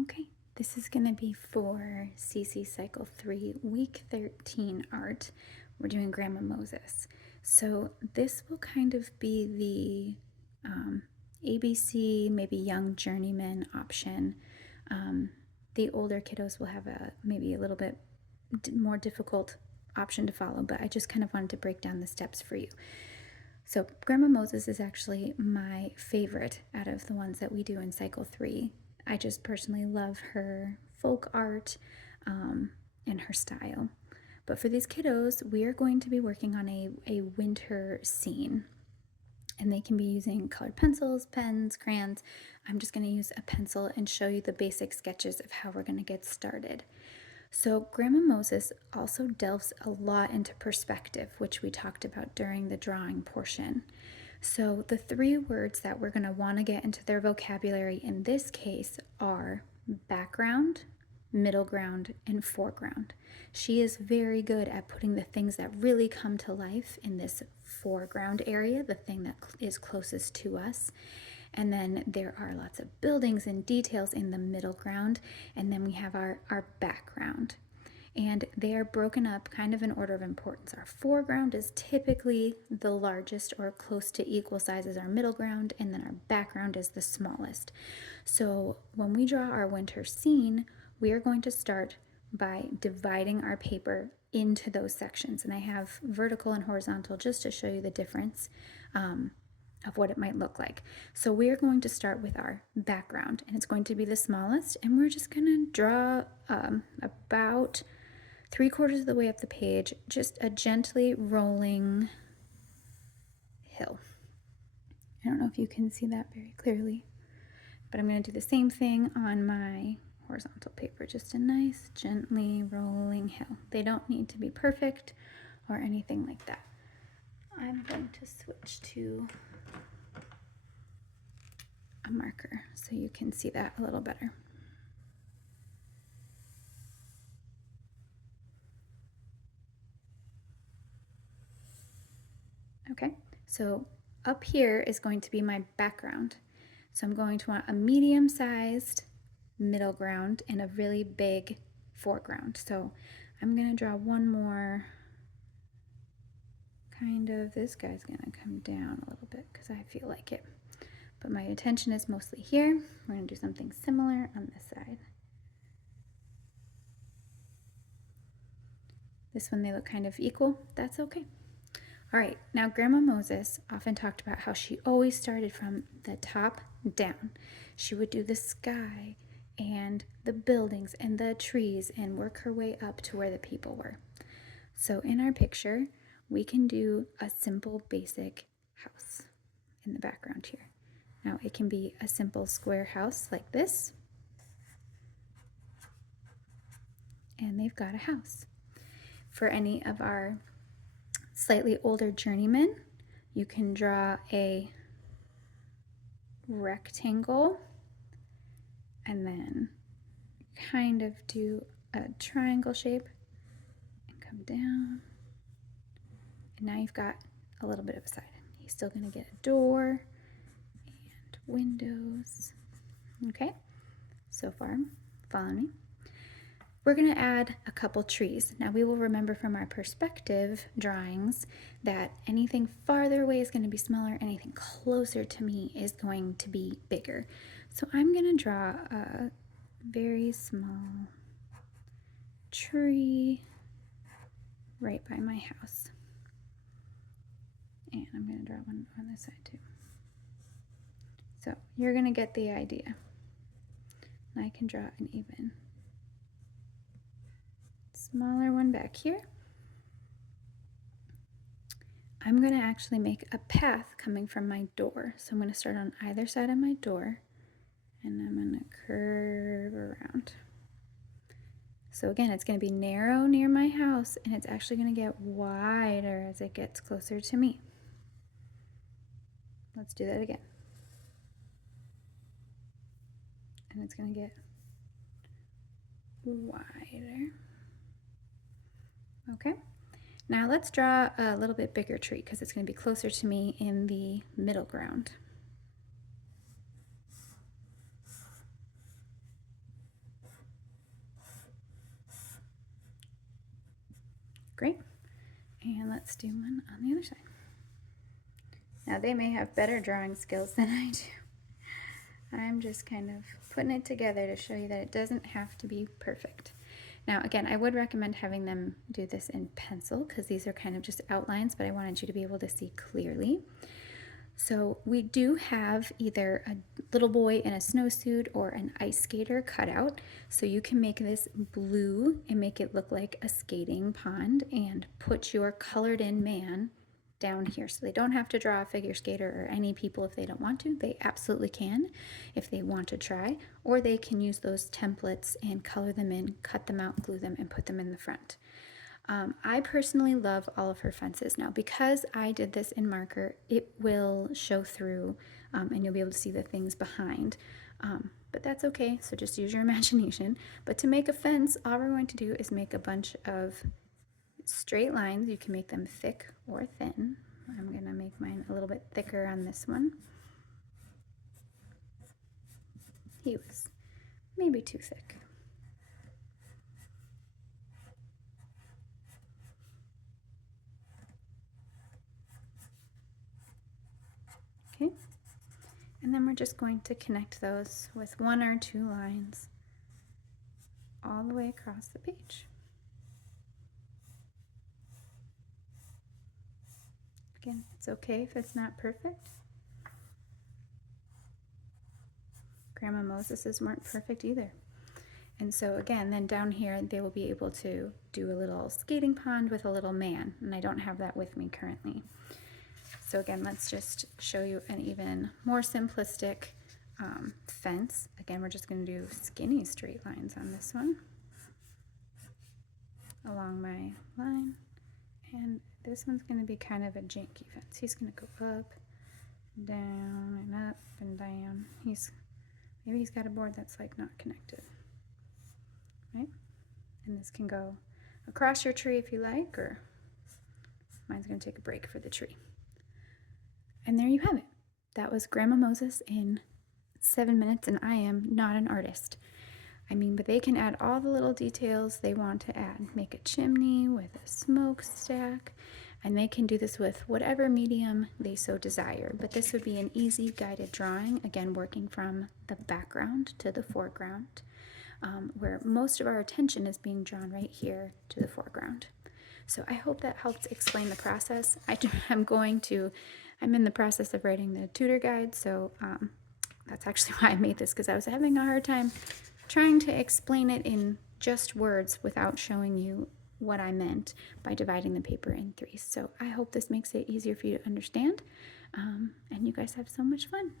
Okay, this is going to be for CC Cycle 3, Week 13 art. We're doing Grandma Moses. So this will kind of be the ABC, maybe young journeyman option. The older kiddos will have maybe a little bit more difficult option to follow, but I just kind of wanted to break down the steps for you. So Grandma Moses is actually my favorite out of the ones that we do in Cycle 3. I just personally love her folk art and her style. But for these kiddos, we are going to be working on a winter scene. And they can be using colored pencils, pens, crayons. I'm just going to use a pencil and show you the basic sketches of how we're going to get started. So Grandma Moses also delves a lot into perspective, which we talked about during the drawing portion. So the three words that we're going to want to get into their vocabulary in this case are background, middle ground, and foreground. She is very good at putting the things that really come to life in this foreground area, the thing that is closest to us. And then there are lots of buildings and details in the middle ground. And then we have our background. And they are broken up kind of in order of importance. Our foreground is typically the largest or close to equal size as our middle ground, and then our background is the smallest. So when we draw our winter scene, we are going to start by dividing our paper into those sections. And I have vertical and horizontal just to show you the difference of what it might look like. So we are going to start with our background, and it's going to be the smallest, and we're just going to draw about 3/4 of the way up the page, just a gently rolling hill. I don't know if you can see that very clearly, but I'm going to do the same thing on my horizontal paper, just a nice gently rolling hill. They don't need to be perfect or anything like that. I'm going to switch to a marker so you can see that a little better. Okay, so up here is going to be my background. So I'm going to want a medium-sized middle ground and a really big foreground. So I'm going to draw one more kind of, this guy's going to come down a little bit because I feel like it. But my attention is mostly here. We're going to do something similar on this side. This one, they look kind of equal. That's okay. All right, now Grandma Moses often talked about how she always started from the top down. She would do the sky and the buildings and the trees and work her way up to where the people were. So in our picture, we can do a simple basic house in the background here. Now it can be a simple square house like this, and they've got a house. For any of our slightly older journeymen, you can draw a rectangle and then kind of do a triangle shape and come down. And now you've got a little bit of a side. He's still going to get a door and windows. Okay, so far, follow me. We're going to add a couple trees. Now we will remember from our perspective drawings that anything farther away is going to be smaller, anything closer to me is going to be bigger. So I'm going to draw a very small tree right by my house. And I'm going to draw one on this side too. So you're going to get the idea. And I can draw an even smaller one back here. I'm going to actually make a path coming from my door. So I'm going to start on either side of my door, and I'm going to curve around. So again, it's going to be narrow near my house, and it's actually going to get wider as it gets closer to me. Let's do that again. And it's going to get wider. Okay, now let's draw a little bit bigger tree because it's going to be closer to me in the middle ground. Great. And let's do one on the other side. Now they may have better drawing skills than I do. I'm just kind of putting it together to show you that it doesn't have to be perfect. Now again, I would recommend having them do this in pencil because these are kind of just outlines, but I wanted you to be able to see clearly. So we do have either a little boy in a snowsuit or an ice skater cut out. So you can make this blue and make it look like a skating pond and put your colored in man down here. So they don't have to draw a figure skater or any people if they don't want to. They absolutely can if they want to try, or they can use those templates and color them in, cut them out, glue them, and put them in the front. I personally love all of her fences. Now, because I did this in marker, it will show through and you'll be able to see the things behind. But that's okay, so just use your imagination. But to make a fence, all we're going to do is make a bunch of straight lines. You can make them thick or thin. I'm going to make mine a little bit thicker on this one. He was maybe too thick. Okay, and then we're just going to connect those with 1 or 2 lines all the way across the page. Again, it's okay if it's not perfect. Grandma Moses's weren't perfect either. And so again, then down here, they will be able to do a little skating pond with a little man, and I don't have that with me currently. So again, let's just show you an even more simplistic fence. Again, we're just going to do skinny straight lines on this one along my line, and this one's going to be kind of a janky fence. He's going to go up, down, and up and down. Maybe he's got a board that's like not connected, right? And this can go across your tree if you like, or mine's going to take a break for the tree. And there you have it. That was Grandma Moses in 7 minutes, and I am not an artist. I mean, but they can add all the little details they want to add. Make a chimney with a smokestack, and they can do this with whatever medium they so desire. But this would be an easy guided drawing, again, working from the background to the foreground, where most of our attention is being drawn right here to the foreground. So I hope that helps explain the process. I'm in the process of writing the tutor guide, so that's actually why I made this, because I was having a hard time trying to explain it in just words without showing you what I meant by dividing the paper in 3. So I hope this makes it easier for you to understand, and you guys have so much fun.